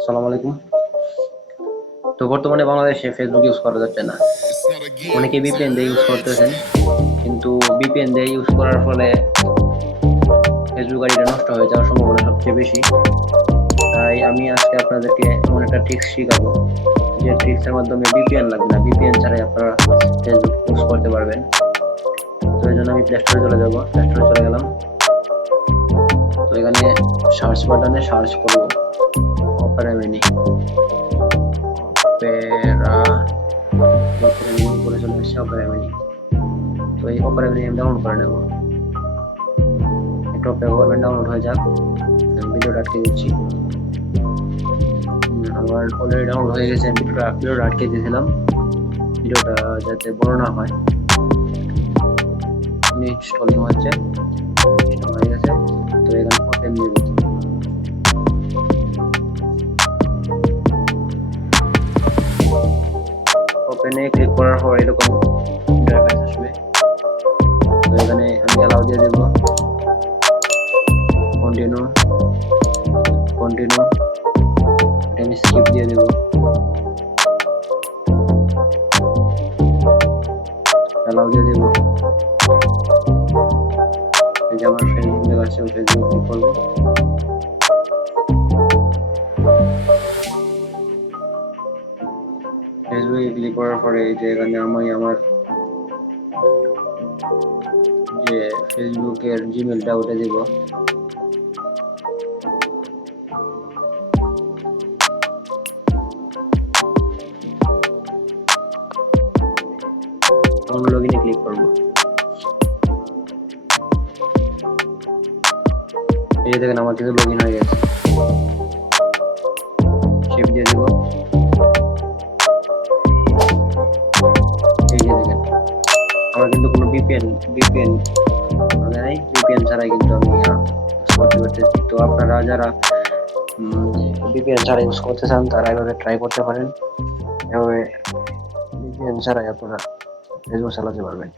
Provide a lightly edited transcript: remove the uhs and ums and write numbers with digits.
আসসালামু আলাইকুম। তো বর্তমানে বাংলাদেশে ফেসবুক ইউজ করা যাচ্ছে না। অনেকে ভিপিএন দিয়ে ইউজ করতেছেন, কিন্তু ভিপিএন দিয়ে ইউজ করার ফলে ফেসবুক আইডিটা নষ্ট হয়ে যাওয়ার সম্ভাবনা সবচেয়ে বেশি। তাই আমি আজকে আপনাদেরকে এমন একটা ট্রিক্স শিখাবো, যে ট্রিক্সের মাধ্যমে ভিপিএন লাগবে না, ভিপিএন ছাড়াই আপনারা ফেসবুক ইউজ করতে পারবেন। তো এই জন্য আমি প্লে স্টোরে চলে যাবো। প্লে স্টোরে চলে গেলাম। তো এখানে সার্চ বাটনে সার্চ করবো অপেরা মিনি। করে চলে এসেছে অপেরা মিনি। তো এই অপেরা মিনি আমি ডাউনলোড করে নেব। একটু অপেক্ষা করবেন, ডাউনলোড হয়ে যাক। ভিডিওটা আটকে দিচ্ছি। আমার অলরেডি ডাউনলোড হয়ে গেছে। ভিডিওটা আটকে দিয়েছিলাম, ভিডিওটা যাতে বড় না হয়। ইনস্টলিং হচ্ছে, হয়ে গেছে। তো এখানে ওপেন দিব। ওপেনে ক্লিক করার পর এরকম ইন্টারফেস আসবে। তো এখানে আমি অ্যালাউ দিয়ে দেব, কন্টিনিউ কন্টিনিউ, এটা আমি স্কিপ দিয়ে দেব, অ্যালাউ দিয়ে দেব। এই যে আমার ফেসবুক দেখাচ্ছে, ওটা দিয়ে ক্লিক করব। ফেসবুকে ক্লিক করার পরে এই যে এখানে আমি আমার যে ফেসবুকের জিমেলটা ওটা দিব। লগইনে ক্লিক করব। এই যে দেখেন আমার কিন্তু লগইন হয়ে গেছে। সেভ দিয়ে দিব। এই যে দেখেন আমার কিন্তু কোনো ভিপিএন নাই, ভিপিএন ছাড়াই কিন্তু আমি ইউজ করতে পারতেছি। তো আপনারা যারা ভিপিএন ছাড়া ইউজ করতে চান তারা এভাবে ট্রাই করতে পারেন। এভাবে ভিপিএন ছাড়াই আপনারা ফেসবুক চালাতে পারবেন।